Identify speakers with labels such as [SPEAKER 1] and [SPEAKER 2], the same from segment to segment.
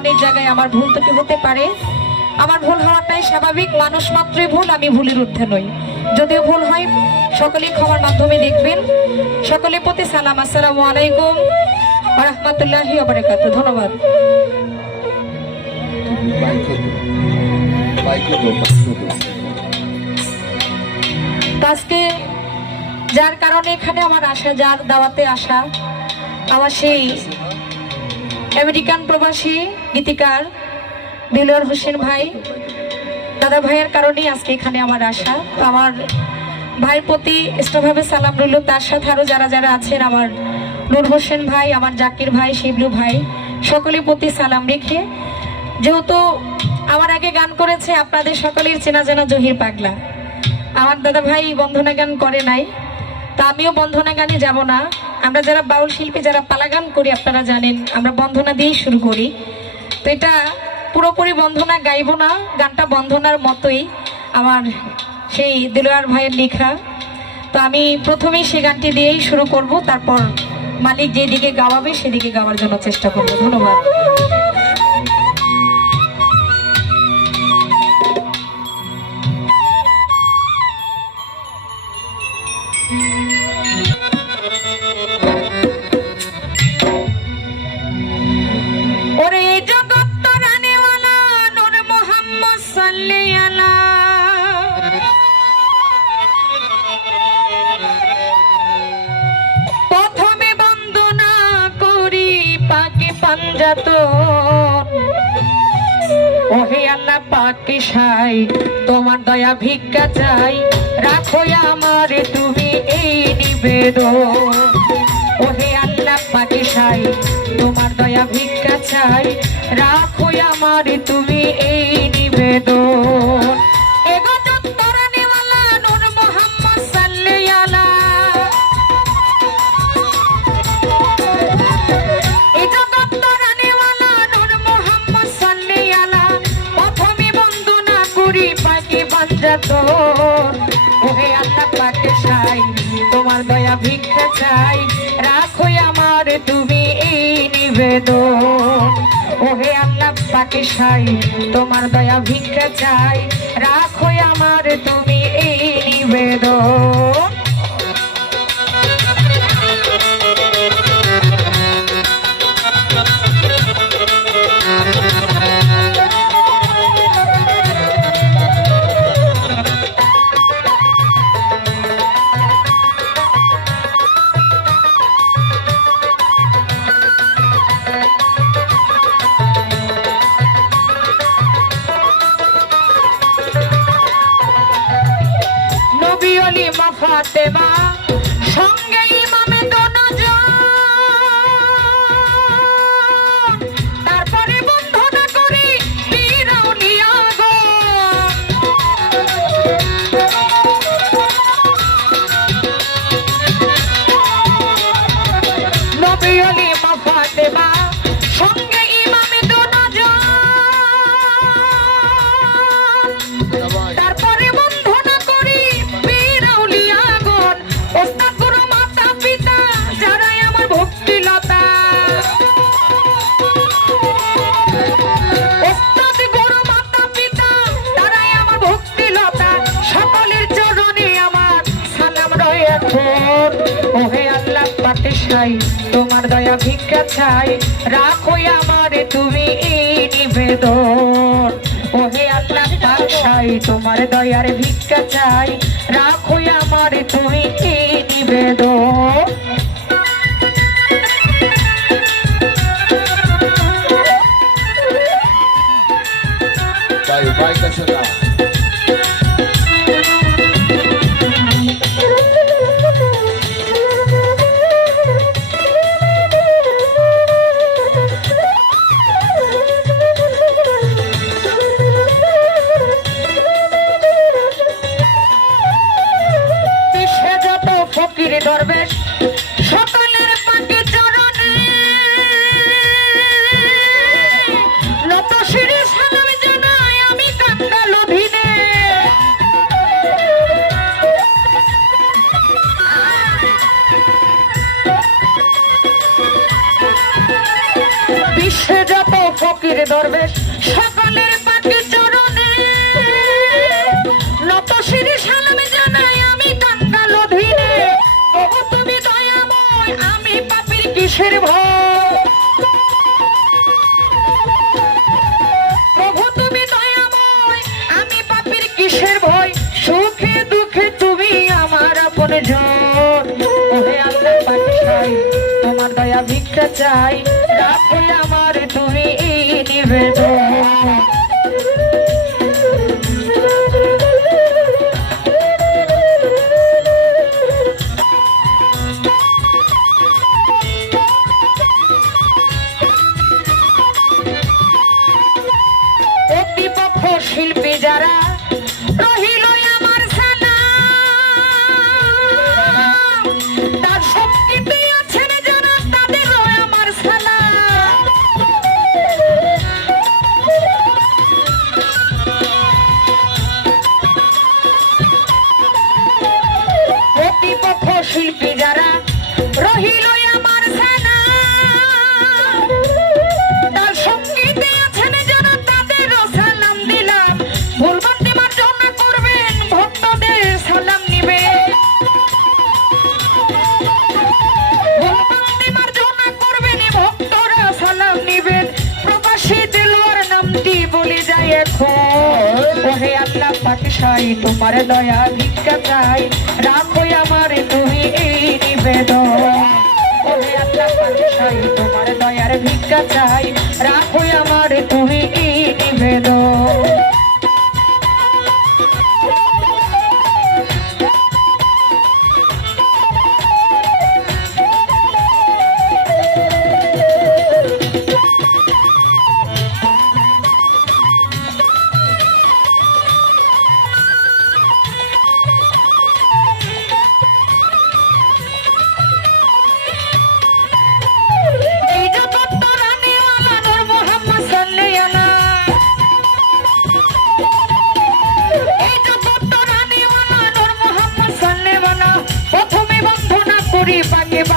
[SPEAKER 1] অনেক জায়গায় আমার ভুল ত্রুটি হতে পারে। আমার ভুল হওয়াটাই স্বাভাবিক, মানুষ মাত্রই ভুল, আমি ভুলের ঊর্ধ্বে নই। যদিও ভুল হয়, সকলেই ক্ষমার মাধ্যমে দেখবেন। সকলের প্রতি সালাম, আসসালামু আলাইকুম রহমতুল্লাহি আবরাকাত ধন্যবাদ। আজকে যার কারণে এখানে আমার আসা, যার দাওয়াতে আসা, আমার সেই আমেরিকান প্রবাসী গীতিকার দিলওয়ার হোসেন ভাই, দাদা ভাইয়ের কারণেই আজকে এখানে আমার আসা। তো আমার ভাইয়ের প্রতি ইষ্টভাবে সালাম রইল, তার সাথে আরও যারা যারা আছেন, আমার নূর হোসেন ভাই, আমার জাকির ভাই, শিবলু ভাই, সকলের প্রতি সালাম রেখে, যেহেতু আমার আগে গান করেছে, আপনাদের সকলের চেনা জানা জহির পাগলা। আমার দাদা ভাই বন্ধনা গান করে নাই, তা আমিও বন্ধনা গানে যাব না। আমরা যারা বাউল শিল্পী, যারা পালাগান করি, আপনারা জানেন, আমরা বন্ধনা দিয়েই শুরু করি। তো এটা পুরোপুরি বন্ধনা, গাইব না, গানটা বন্ধনার মতোই আমার সেই দিলোয়ার ভাইয়ের লেখা। তো আমি প্রথমেই সেই গানটি দিয়েই শুরু করব, তারপর মালিক যেদিকে গাওয়াবে, সেদিকে গাওয়ার জন্য চেষ্টা করব। ধন্যবাদ। পাকে পাঞ্জাত ওহে পাকে সাই, তোমার দয়া ভিক্ষা চাই। রাখো আমার, তুমি এই নিবেদন। ওহে আল্লাহ পাকে সাই, তোমার দয়া ভিক্ষা চাই। রাখো আমার, তুমি এই নিবেদন। ওহে আল্লাহ পাকে সাই তোমার দয়া ভিক্ষা চাই। রাখো আমার তুমি এই নিবেদন। ওহে আল্লাহ পাকে সাই তোমার দয়া ভিক্ষা চাই। রাখো আমার তুমি এই নিবেদন। ফাতেমা সাই তোমার দয়া ভিক্ষা চাই। রাখো আমারে তুমি নিবেদন। ওহে আল্লাহ পাশাই তোমার দয়ার ভিক্ষা চাই। রাখো আমারে তুমি নিবেদন। ফকির দরবেশ, সকলের পাখি চরণে। নত শিরে সালাম জানাই আমি কাঙ্গাল ওগো তুমি দয়াময়, আমি পাপির কিসের ভয়? দয়া চাই রাখো আমার তুমি এই নিবেদন শিল্পী যারা রহিল ওহে আল্লাহ পাকিশাই তোমার দয়া ভিক্ষা চাই। রাখো আমার তুমি এই নিবেদন। তোমার দয়ার ভিক্ষা চাই। রাখো আমার তুমি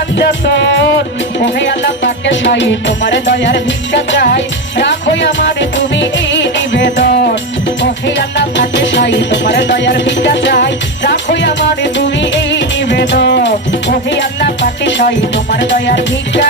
[SPEAKER 1] পাকে বাঞ্জাতন ওহে আল্লাহ পাকে সাই? তোমার দয়ার ভিক্ষা চাই। এই নিবেদন। ওহে আল্লাহ পাকে সাই? তোমার দয়ার ভিক্ষা চাই। রাখো আমার এই নিবেদন। ওহে আল্লাহ পাকে সাই? তোমার দয়ার ভিক্ষা